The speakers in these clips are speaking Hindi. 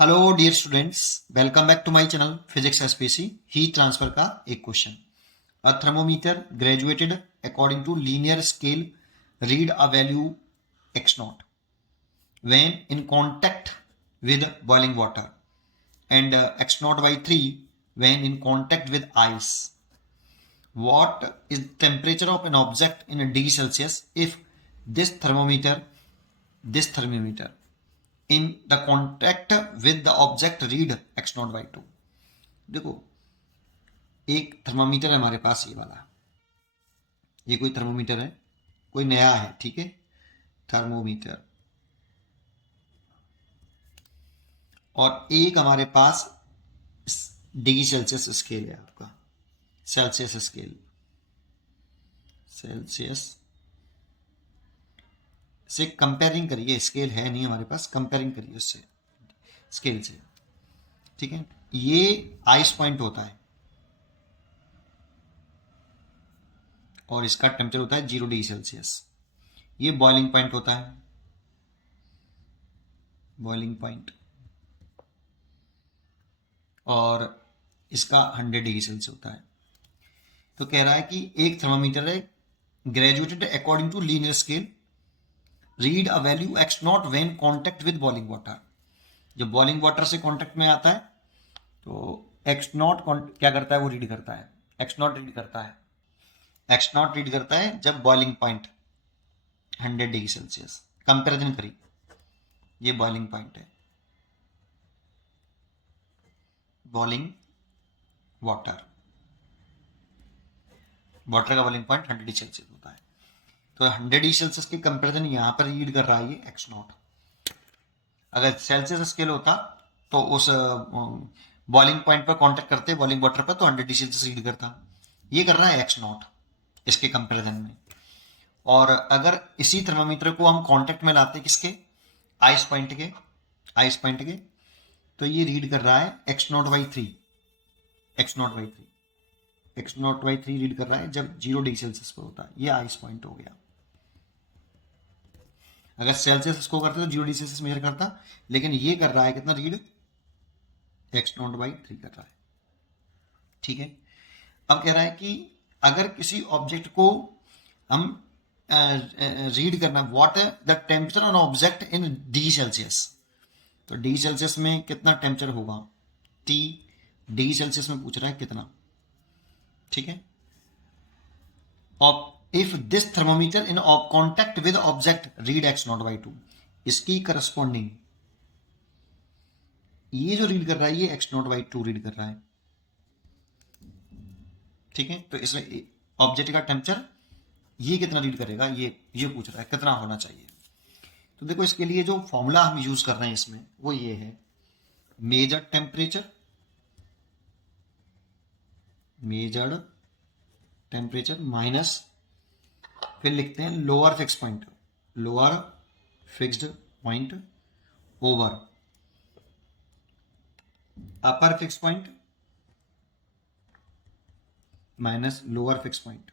Hello dear students, welcome back to my channel physics SPC. Heat transfer का एक question. A thermometer graduated according to linear scale read a value x nought when in contact with boiling water and x nought by 3 when in contact with ice. What is temperature of an object in degree Celsius if this thermometer in the contact with the object read x nought by 2. देखो, एक थर्मामीटर है हमारे पास, ये वाला, ये कोई थर्मोमीटर है, कोई नया है, ठीक है, थर्मोमीटर। और एक हमारे पास डिग्री सेल्सियस स्केल है आपका, सेल्सियस स्केल, सेल्सियस से कंपेयरिंग करिए, स्केल है नहीं हमारे पास, कंपेयरिंग करिए उससे, स्केल से, ठीक है। ये आइस पॉइंट होता है और इसका टेम्परेचर होता है 0 डिग्री सेल्सियस। ये बॉइलिंग पॉइंट होता है, बॉइलिंग पॉइंट, और इसका 100 डिग्री सेल्सियस होता है। तो कह रहा है कि एक थर्मामीटर है graduated according to linear scale read a value x nought when contact with boiling water. जब बॉइलिंग वाटर से कांटेक्ट में आता है तो एक्स नॉट क्या करता है, वो रीड करता है, एक्स नॉट रीड करता है, एक्स नॉट रीड करता है जब boiling point 100 degree Celsius. Comparison करी, ये बॉइलिंग पॉइंट है, बॉइलिंग वाटर, वाटर का बॉइलिंग पॉइंट 100 डिग्री सेल्सियस होता है। तो 100 डिग्री सेल्सियस के कंपेरिजन यहाँ पर रीड कर रहा है ये एक्स नॉट। अगर सेल्सियस स्केल होता तो उस बॉइलिंग पॉइंट पर कांटेक्ट करते बॉइलिंग वाटर पर तो 100 डिग्री सेल्सियस रीड करता। ये कर रहा है एक्स नॉट इसके कंपेरिजन में। और अगर इसी थर्मामीटर को हम कांटेक्ट में लाते किसके, आइस पॉइंट के, आइस पॉइंट के, तो ये रीड कर रहा है x naught by 3, x naught by 3, x naught by 3 read कर रहा है जब 0 डिग्री सेल्सियस पर होता है। ये आइस पॉइंट हो गया। अगर सेल्सियस इसको करते तो 0 डिग्री सेल्सियस मेजर करता, लेकिन ये कर रहा है कितना रीड, एक्स नॉट बाई 3 कर रहा है, ठीक है। अब कह रहा है कि अगर किसी ऑब्जेक्ट को हम रीड करना, what the temperature on object in degree Celsius, तो डिग्री सेल्सियस में कितना टेम्परेचर होगा, टी डिग्री सेल्सियस में पूछ रहा है कितना, ठीक है। If this thermometer in contact with object read x naught by 2, इसकी करस्पॉन्डिंग ये जो रीड कर रहा है ये एक्स नॉट बाई 2 रीड कर रहा है, ठीक है। तो इसमें ऑब्जेक्ट का टेम्परेचर ये कितना रीड करेगा, ये पूछ रहा है कितना होना चाहिए। तो देखो, इसके लिए जो फॉर्मूला हम यूज कर रहे हैं इसमें वो ये है, measured temperature, measured temperature minus, फिर लिखते हैं lower fix point, lower fixed point over upper fix point minus lower fix point.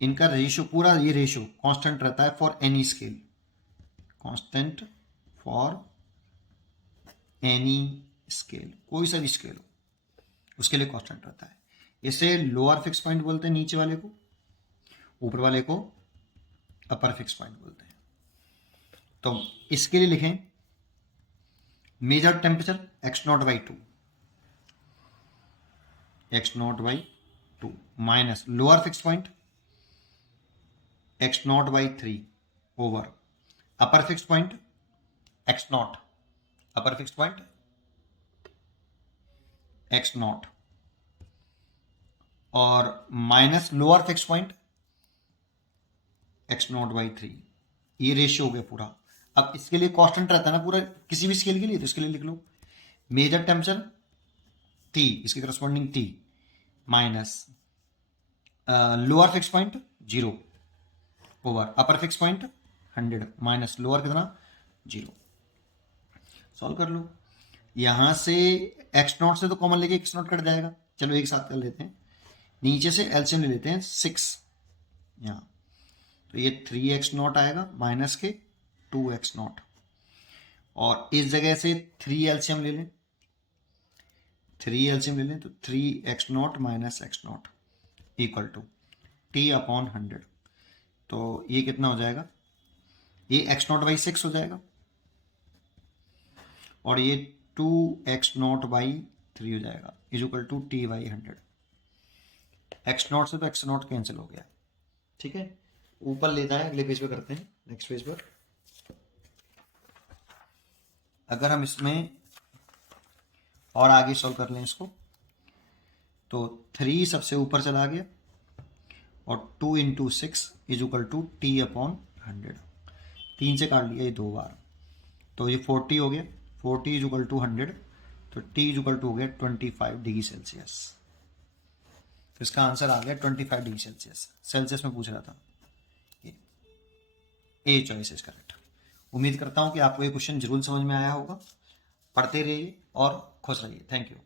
इनका रेशियो, पूरा ये रेशियो कांस्टेंट रहता है for any scale, constant for any scale, कोई सा भी स्केल हो उसके लिए कांस्टेंट रहता है। इसे लोअर फिक्स पॉइंट बोलते हैं नीचे वाले को, ऊपर वाले को अपर फिक्स पॉइंट बोलते हैं। तो इसके लिए लिखें measure temperature x naught by 2, x naught by 2 minus lower fix point x naught by 3 over upper fix point x naught, upper fix point x naught, और minus lower fix point x naught by 3। ये रेशियो हो गया पूरा। अब इसके लिए कांस्टेंट रहता है ना पूरा किसी भी स्केल के लिए, तो इसके लिए लिख लो मेजर टेम्परेचर टी, इसके corresponding T, minus lower fix point 0 over upper fix point 100 minus lower कितना 0। सॉल्व कर लो। यहां से एक्स नॉट से तो कॉमन लेके एक्स नॉट कट जाएगा, चलो एक साथ कर लेते हैं। नीचे से एलसीएम ले लेते हैं 6 यहाँ, तो ये 3x नॉट आएगा माइनस के 2x नॉट, और इस जगह से 3 एलसीएम ले लें, 3 एलसीएम ले लें तो 3x0 minus x0 equal to t upon 100। तो ये कितना हो जाएगा, ये x0/6 हो जाएगा और ये 2x0/3 हो जाएगा is equal to t/100। x0 से तो x0 कैंसिल हो गया, ठीक है। ऊपर ले जाए, अगले पेज पे करते हैं, नेक्स्ट पेज पर। अगर हम इसमें और आगे सॉल्व कर लें इसको, तो 3 सबसे ऊपर चला गया और 2 × 6 is equal to t upon 100। 3 से काट लिया ये 2 बार, तो ये 40 हो गया, 40 इज इक्वल टू 100, तो t इज इक्वल टू हो गया 25 डिग्री सेल्सियस। तो इसका आंसर आ गया 25 डिग्री सेल्सियस। सेल्सियस में पूछ रहा था, ए चॉइस इज करेक्ट। उम्मीद करता हूँ कि आपको ये क्वेश्चन जरूर समझ में आया होगा। पढ़ते रहिए और खुश रहिए। Thank you.